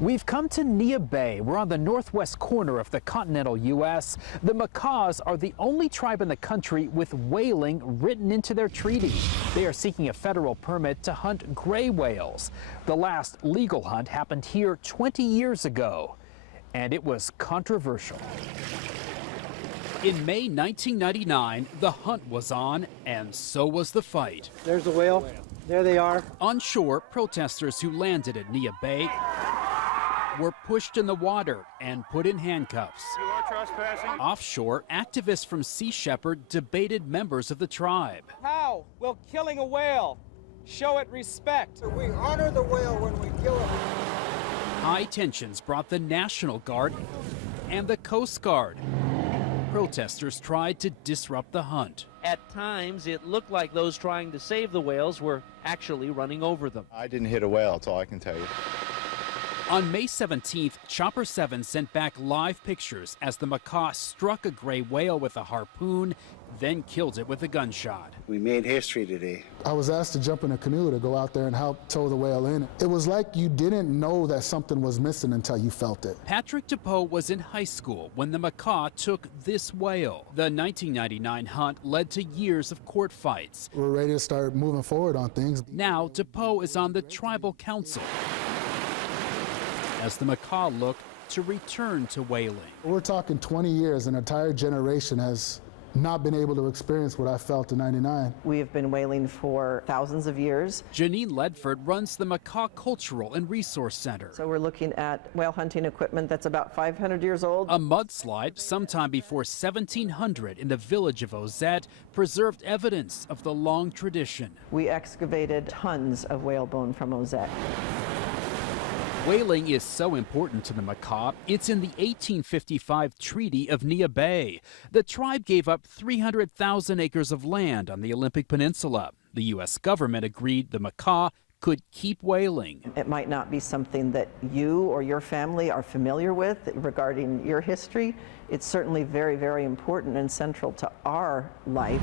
We've come to Neah Bay. We're on the northwest corner of the continental U.S. The Makahs are the only tribe in the country with whaling written into their treaty. They are seeking a federal permit to hunt gray whales. The last legal hunt happened here 20 years ago, and it was controversial. In May 1999, the hunt was on, and so was the fight. There's the whale. There they are. On shore, protesters who landed at Neah Bay were pushed in the water and put in handcuffs. You are trespassing. Offshore, activists from Sea Shepherd debated members of the tribe. How will killing a whale show it respect? We honor the whale when we kill it. High tensions brought the National Guard and the Coast Guard. Protesters tried to disrupt the hunt. At times, it looked like those trying to save the whales were actually running over them. I didn't hit a whale, that's all I can tell you. On May 17th, Chopper 7 sent back live pictures as the Makah struck a gray whale with a harpoon, then killed it with a gunshot. We made history today. I was asked to jump in a canoe to go out there and help tow the whale in. It was like you didn't know that something was missing until you felt it. Patrick DePoe was in high school when the Makah took this whale. The 1999 hunt led to years of court fights. We're ready to start moving forward on things. Now DePoe is on the tribal council as the Makah look to return to whaling. We're talking 20 years, an entire generation has not been able to experience what I felt in '99. We have been whaling for thousands of years. Janine Ledford runs the Makah Cultural and Resource Center. So we're looking at whale hunting equipment that's about 500 years old. A mudslide sometime before 1700 in the village of Ozette preserved evidence of the long tradition. We excavated tons of whale bone from Ozette. Whaling is so important to the Makah, it's in the 1855 Treaty of Neah Bay. The tribe gave up 300,000 acres of land on the Olympic Peninsula. The U.S. government agreed the Makah could keep whaling. It might not be something that you or your family are familiar with regarding your history. It's certainly very, very important and central to our life.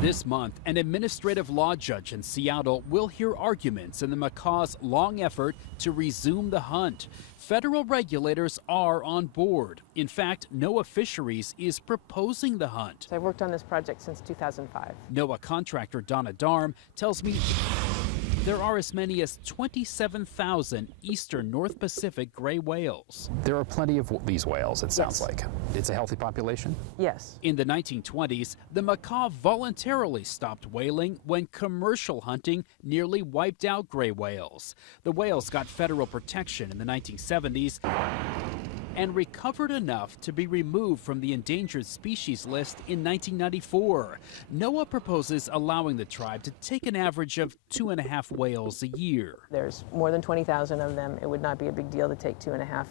This month, an administrative law judge in Seattle will hear arguments in the Makah's long effort to resume the hunt. Federal regulators are on board. In fact, NOAA Fisheries is proposing the hunt. I've worked on this project since 2005. NOAA contractor Donna Darm tells me there are as many as 27,000 eastern North Pacific gray whales. There are plenty of these whales, it sounds like. It's a healthy population? Yes. In the 1920s, the Makah voluntarily stopped whaling when commercial hunting nearly wiped out gray whales. The whales got federal protection in the 1970s and recovered enough to be removed from the endangered species list in 1994. NOAA proposes allowing the tribe to take an average of 2.5 whales a year. There's more than 20,000 of them. It would not be a big deal to take 2.5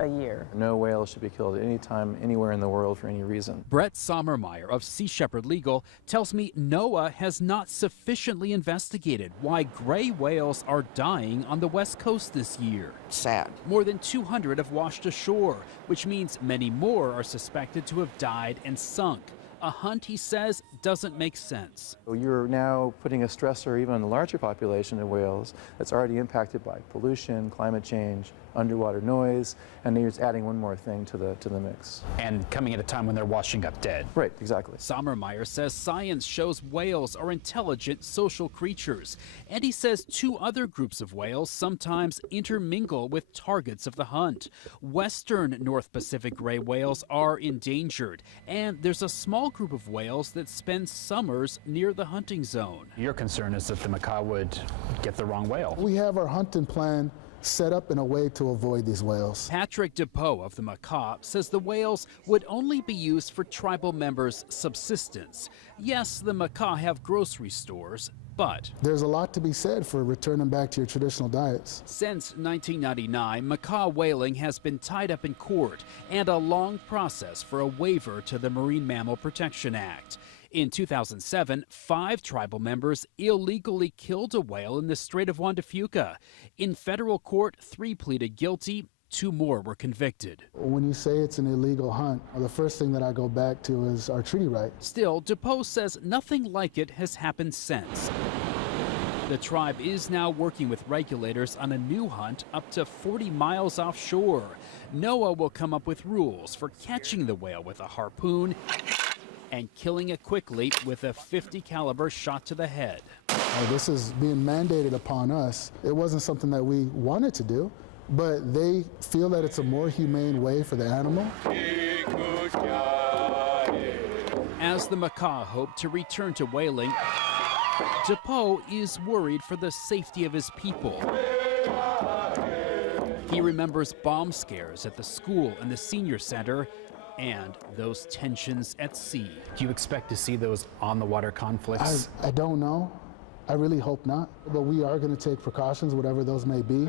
a year. No whale should be killed at any time, anywhere in the world for any reason. Brett Sommermeyer of Sea Shepherd Legal tells me NOAA has not sufficiently investigated why gray whales are dying on the West Coast this year. Sad. More than 200 have washed ashore, which means many more are suspected to have died and sunk. A hunt, he says, doesn't make sense. You're now putting a stressor even on the larger population of whales that's already impacted by pollution, climate change, underwater noise, and you're just adding one more thing to the mix. And coming at a time when they're washing up dead. Right, exactly. Sommermeyer says science shows whales are intelligent social creatures, and he says two other groups of whales sometimes intermingle with targets of the hunt. Western North Pacific gray whales are endangered, and there's a small group of whales that spend summers near the hunting zone. Your concern is that the Makah would get the wrong whale. We have our hunting plan set up in a way to avoid these whales. Patrick DePoe of the Makah says the whales would only be used for tribal members' subsistence. Yes, the Makah have grocery stores, but there's a lot to be said for returning back to your traditional diets. Since 1999, Makah whaling has been tied up in court and a long process for a waiver to the Marine Mammal Protection Act. In 2007, 5 tribal members illegally killed a whale in the Strait of Juan de Fuca. In federal court, 3 pleaded guilty, 2 more were convicted. When you say it's an illegal hunt, the first thing that I go back to is our treaty right. Still, DePoe says nothing like it has happened since. The tribe is now working with regulators on a new hunt up to 40 miles offshore. NOAA will come up with rules for catching the whale with a harpoon and killing it quickly with a .50 caliber shot to the head. This is being mandated upon us. It wasn't something that we wanted to do, but they feel that it's a more humane way for the animal. As the Makah hope to return to whaling, DePoe is worried for the safety of his people. He remembers bomb scares at the school and the senior center and those tensions at sea. Do you expect to see those on-the-water conflicts? I don't know. I really hope not. But we are going to take precautions, whatever those may be.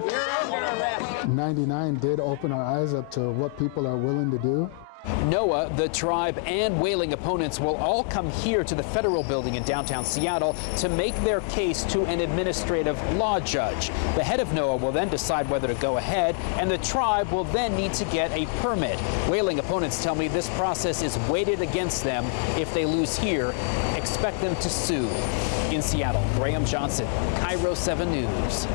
99 did open our eyes up to what people are willing to do. NOAA, the tribe, and whaling opponents will all come here to the federal building in downtown Seattle to make their case to an administrative law judge. The head of NOAA will then decide whether to go ahead, and the tribe will then need to get a permit. Whaling opponents tell me this process is weighted against them. If they lose here, expect them to sue. In Seattle, Graham Johnson, Cairo 7 News.